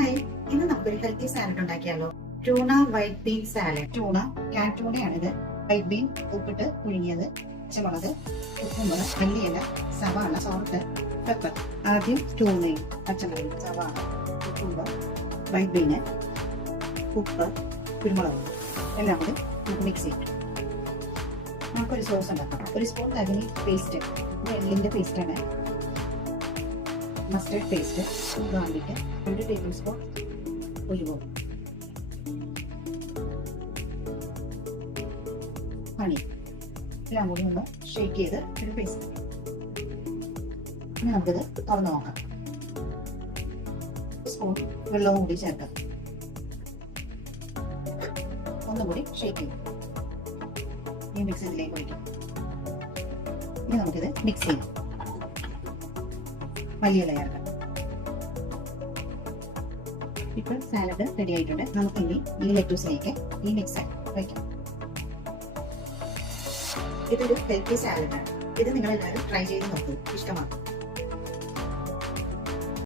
Hi, ഇന്ന് നമുക്കൊരു healthy salad ഉണ്ടാക്കിയാലോ. Tuna white bean salad. Tuna can ട്യൂണയാണിത്. വൈറ്റ് ബീൻ ഉപ്പിട്ട് പുഴുങ്ങിയത്, പച്ചമുളക്, ഉപ്പുമുളക്, മല്ലിയില, സവാള, സോൾട്ട്, പെപ്പർ. ആദ്യം ട്യൂണയും പച്ചമുളക്, സവാള, ഉപ്പുമുളക്, വൈറ്റ് ബീന്, ഉപ്പ്, കുരുമുളക് എല്ലാം കൂടി നമുക്ക് മിക്സ് ചെയ്യും. നമുക്കൊരു സോസ് ഉണ്ടാക്കാം. ഒരു സ്പൂൺ തകനി പേസ്റ്റ്, എള്ളിൻ്റെ പേസ്റ്റാണ്. Mustard paste, garlic, 1 tablespoon ഉലുവ, ഹണി എല്ലാം കൂടി ഒന്ന് ഷേക്ക് ചെയ്ത് ഒരു പേസ്റ്റ്. ഇനി നമുക്കിത് തുറന്ന് നോക്കാം. സ്പൂൺ വെള്ളവും കൂടി ചേർക്കാം. ഒന്നുകൂടി ഷേക്ക് ചെയ്യും. ഈ മിക്സ് ഇതിലേക്ക് ഒഴിക്കും. ഇനി നമുക്കിത് മിക്സ് ചെയ്യാം. മല്ലിയില ചേർക്കാം. ഇപ്പോൾ സാലഡ് റെഡി ആയിട്ടുണ്ട്. നമുക്കിനി ഈ ലെറ്റൂസിലേക്ക് ഈ മിക്സ് വയ്ക്കാം. ഇതൊരു ഹെൽത്തി സാലഡാണ്. ഇത് നിങ്ങളെല്ലാവരും ട്രൈ ചെയ്ത് നോക്കൂ. ഇഷ്ടമാണ്.